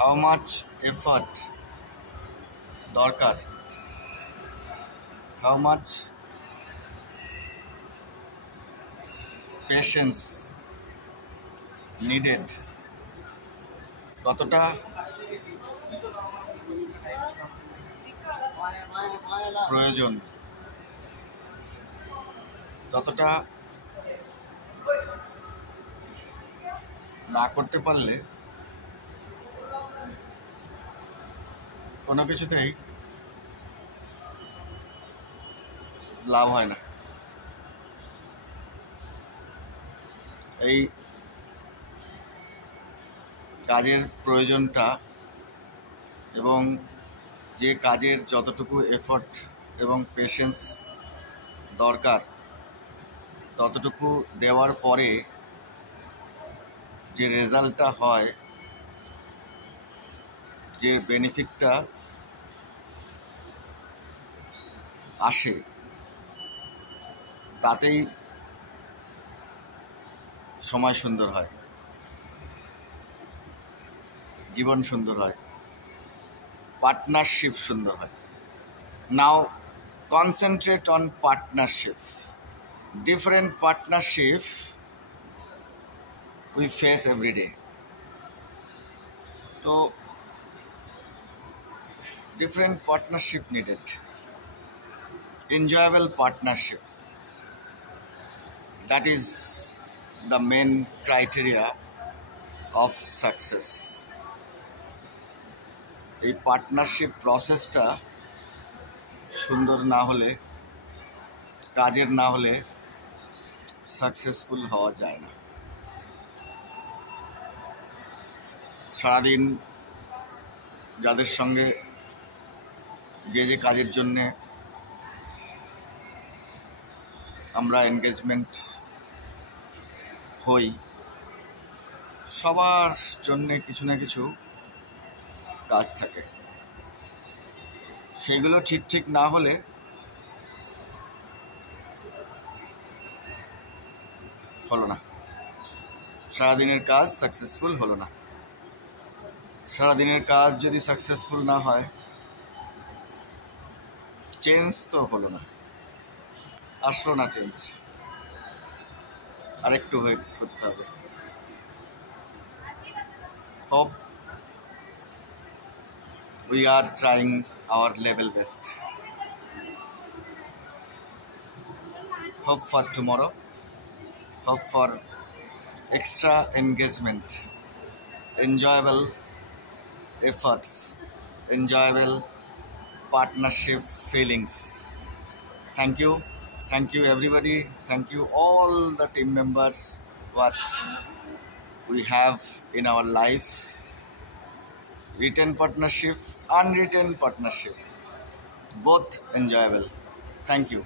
how much effort দরকার, how much patience needed, কতটা প্রয়োজন, ততটা না করতে পারলে কোনো কিছুতেই লাভ হয় না। এই কাজের প্রয়োজনটা এবং যে কাজের যতটুকু এফর্ট এবং পেশেন্স দরকার ততটুকু দেওয়ার পরে যে রেজাল্টটা হয়, যে বেনিফিটটা আসে, তাতেই সময় সুন্দর হয়, জীবন সুন্দর হয়, পার্টনারশিপ সুন্দর হয়। নাও concentrate on partnership. Different partnership we face every day. So different partnership needed. Enjoyable partnership, that is the main criteria of success. এই পার্টনারশিপ প্রসেসটা সুন্দর না হলে, কাজের না হলে সাকসেসফুল হওয়া যায় না। সারাদিন যাদের সঙ্গে যে কাজের জন্যে আমরা এনগেজমেন্ট হই, সবার জন্যে কিছু না কিছু কাজ থাকে, সেগুলো ঠিক না হলে হলো না, সারাদিনের কাজ সাকসেসফুল হলো না। সারাদিনের কাজ যদি সাকসেসফুল না হয়, চেঞ্জ তো হলো না, আসলো না চেঞ্জ, আরেকটু ওয়েট করতে হবে। Hope we are trying our level best. Hope for tomorrow. Hope for extra engagement, enjoyable efforts, enjoyable partnership feelings. Thank you everybody. Thank you all the team members what we have in our life. Written partnership, unwritten partnership, both enjoyable. Thank you.